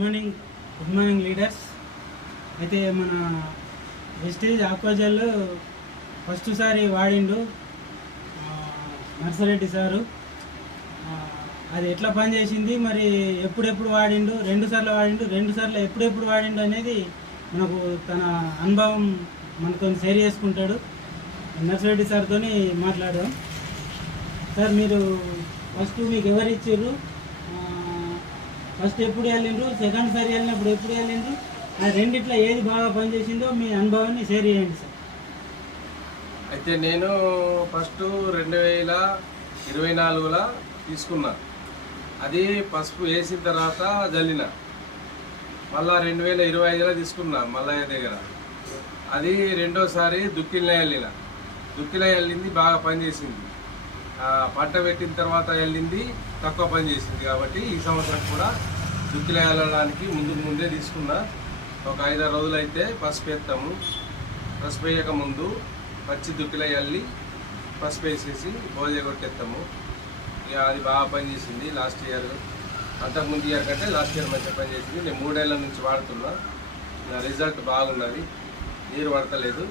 Good morning leaders. అయితే మన wastage Aquagel first సారి వాడిండు Narsa Reddy sir. అది ఎట్లా పనిచేసింది, మరి ఎప్పుడెప్పుడు వాడిండు, 2 సార్లు వాడిండు, 2 సార్లు ఎప్పుడెప్పుడు వాడిండు అనేది మనకు తన అనుభవం మనతో షేర్ చేసుకుంటాడు. నర్సరెడ్డి సార్తో మాట్లాడాం. సార్, మీరు ఫస్ట్ మీకు ఎవరు ఇచ్చారు, ఫస్ట్ ఎప్పుడు వెళ్ళిండ్రు, సెకండ్ సారి వెళ్ళినప్పుడు ఎప్పుడు వెళ్ళిండ్రు, ఆ రెండిట్లో ఏది బాగా పనిచేసిందో మీ అనుభవాన్ని షేర్ చేయండి సార్. అయితే నేను ఫస్ట్ 2024లో తీసుకున్నా. అది పసుపు వేసిన తర్వాత జల్లిన. మళ్ళా 2025లో తీసుకున్నా మల్లయ్య దగ్గర. అది రెండోసారి దుక్కిలో వెళ్ళిన. దుక్కిలో వెళ్ళింది బాగా పనిచేసింది. పంట పెట్టిన తర్వాత వెళ్ళింది తక్కువ పనిచేసింది. కాబట్టి ఈ సంవత్సరం కూడా దుక్కిలో వెళ్ళడానికి ముందే తీసుకున్నా. ఒక 5-6 రోజులు అయితే పసుపు వేస్తాము. పసుపు వేయక ముందు పచ్చి దుక్కిలో వెళ్ళి పసుపు వేసేసి బోజ కొట్టేస్తాము. ఇక అది బాగా పనిచేసింది. లాస్ట్ ఇయర్ అంతకుముందు ఇయర్ కంటే లాస్ట్ ఇయర్ మంచిగా పనిచేసింది. నేను 3 ఏళ్ళ నుంచి వాడుతున్నా. రిజల్ట్ బాగున్నది. నీరు పడతలేదు.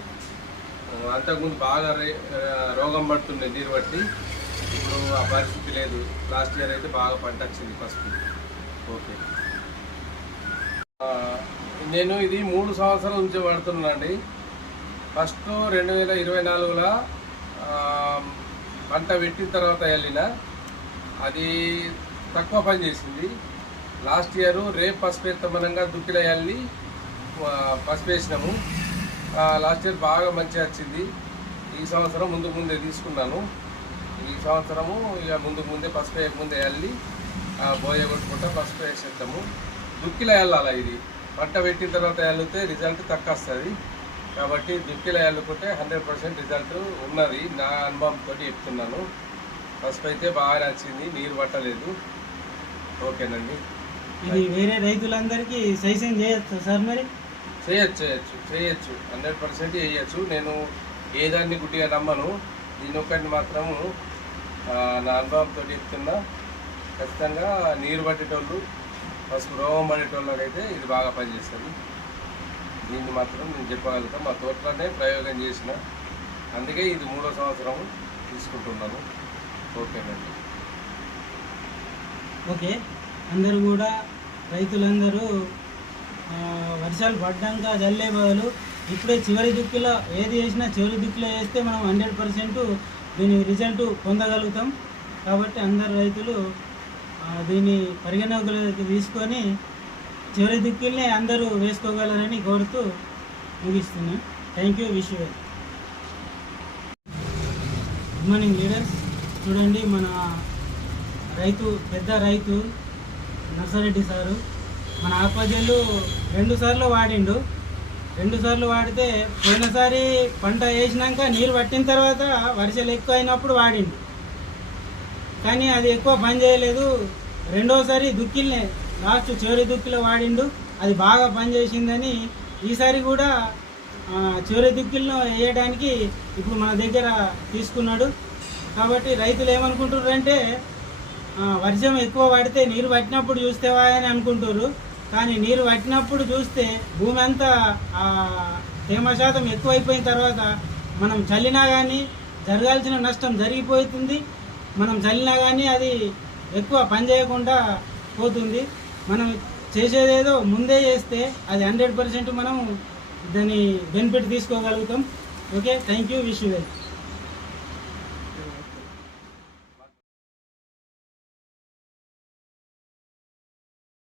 అంతకుముందు బాగా రోగం పడుతుండే నీరు పట్టి. ఇప్పుడు ఆ పరిస్థితి లేదు. లాస్ట్ ఇయర్ అయితే బాగా పంట వచ్చింది పసుపు. ఓకే, నేను ఇది 3 సంవత్సరాల నుంచి వాడుతున్నా అండి. ఫస్ట్ 2024లో పంట పెట్టిన తర్వాత వెళ్ళిన. అది తక్కువ పని చేసింది. లాస్ట్ ఇయర్ రేపు పసుపు వేస్తామనంగా దుక్కిలో వెళ్ళి పసుపు వేసినాము. లాస్ట్ ఇయర్ బాగా మంచిగా వచ్చింది. ఈ సంవత్సరం ముందే తీసుకున్నాను. ఈ సంవత్సరము ఇక ముందే పసుపు వేయకముందే వెళ్ళి బోయ కొట్టుకుంటా పసుపు వేసేస్తాము. దుక్కిలో వెళ్ళాలి. ఇది పంట పెట్టిన తర్వాత వెళ్ళితే రిజల్ట్ తక్కువ వస్తుంది. కాబట్టి దుక్కిలో వెళ్ళకుంటే 100% రిజల్ట్ ఉన్నది. నా అనుభవంతో చెప్తున్నాను. పసుపు అయితే బాగా నచ్చింది. నీరు పట్టలేదు. ఓకేనండి. ఇది వేరే రైతులందరికీ సజెషన్ చేయొచ్చు సార్? మరి చేయొచ్చు 100% చేయొచ్చు. నేను ఏదాన్ని గుడ్డిగా నమ్మను. దీని ఒక్కటి మాత్రము నా అనుభవంతో చెప్తున్నా. ఖచ్చితంగా నీరు పట్టేటోళ్ళు, పసుపు రోగం పడేటోళ్ళకైతే ఇది బాగా పనిచేస్తుంది. దీన్ని మాత్రం నేను చెప్పగలుగుతాను. మా తోటలోనే ప్రయోగం చేసిన. అందుకే ఇది 3వ సంవత్సరం తీసుకుంటున్నాను. ఓకేనండి. ఓకే, అందరూ కూడా రైతులందరూ వర్షాలు పడ్డాక జల్లే బదులు ఇప్పుడే చివరి దుక్కిలో ఏది వేసినా చివరి దుక్కిలో వేస్తే మనం 100% దీని రిజల్ట్ పొందగలుగుతాం. కాబట్టి అందరు రైతులు దీన్ని పరిగణలోకి తీసుకొని చివరి దుక్కిల్ని అందరూ వేసుకోగలరని కోరుతూ ముగిస్తున్నాను. Thank you. Wish you. Good morning leaders. చూడండి, మన పెద్ద రైతు నర్సరెడ్డి సారు మన ఆక్వాజెల్ 2 సార్లు వాడిండు. 2 సార్లు వాడితే పోయినసారి పంట వేసినాక నీరు పట్టిన తర్వాత వర్షాలు ఎక్కువ అయినప్పుడు వాడిండు. కానీ అది ఎక్కువ పని చేయలేదు. రెండోసారి దుక్కిల్నే లాస్ట్ చివరి దుక్కిలో వాడిండు. అది బాగా పనిచేసిందని ఈసారి కూడా చివరి దుక్కిల్లో వేయడానికి ఇప్పుడు మన దగ్గర తీసుకున్నాడు. కాబట్టి రైతులు ఏమనుకుంటున్నారంటే వర్షం ఎక్కువ పడితే నీరు పట్టినప్పుడు చూస్తేవా అని అనుకుంటారు. కానీ నీరు పట్టినప్పుడు చూస్తే భూమి అంతా తేమ శాతం ఎక్కువైపోయిన తర్వాత మనం చల్లినా కానీ జరగాల్సిన నష్టం జరిగిపోతుంది. మనం చల్లినా కానీ అది ఎక్కువ పని చేయకుండా పోతుంది. మనం చేసేదేదో ముందే చేస్తే అది 100% మనం దాని బెనిఫిట్ తీసుకోగలుగుతాం. Okay, thank you. Wish you well.